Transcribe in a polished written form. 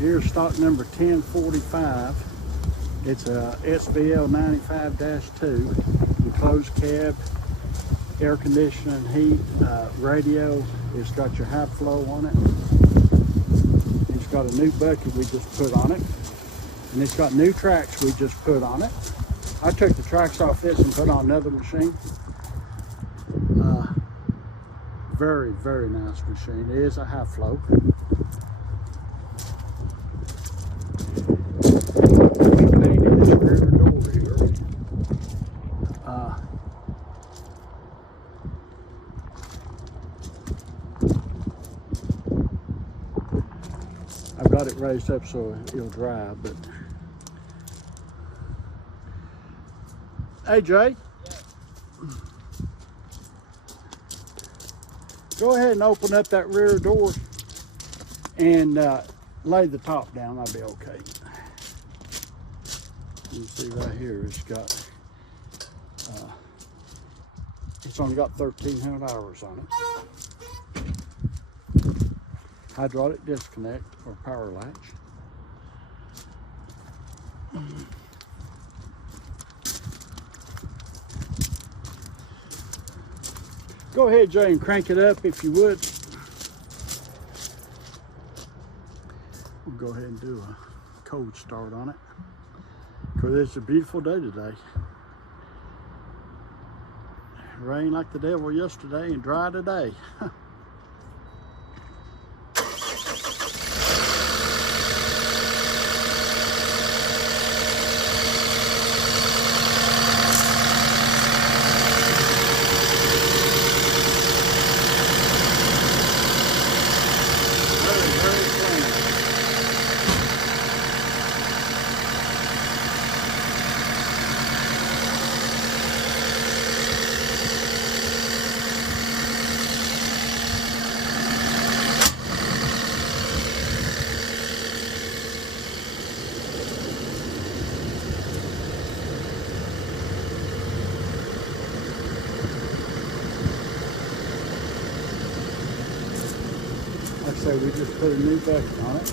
Here's stock number 1045. It's a SVL95-2, enclosed cab, air conditioning, heat, radio. It's got your high flow on it. It's got a new bucket we just put on it. And it's got new tracks we just put on it. I took the tracks off this and put on another machine. Very, very nice machine. It is a high flow. Painted this rear door here. I've got it raised up so it'll drive, but hey Jay. Go ahead and open up that rear door and lay the top down. That'll be okay. You see right here, it's only got 1,300 hours on it. Hydraulic disconnect or power latch. Go ahead, Jay, and crank it up if you would. We'll go ahead and do a cold start on it because it's a beautiful day today. Rained like the devil yesterday and dry today. Like I say, we just put a new bucket on it.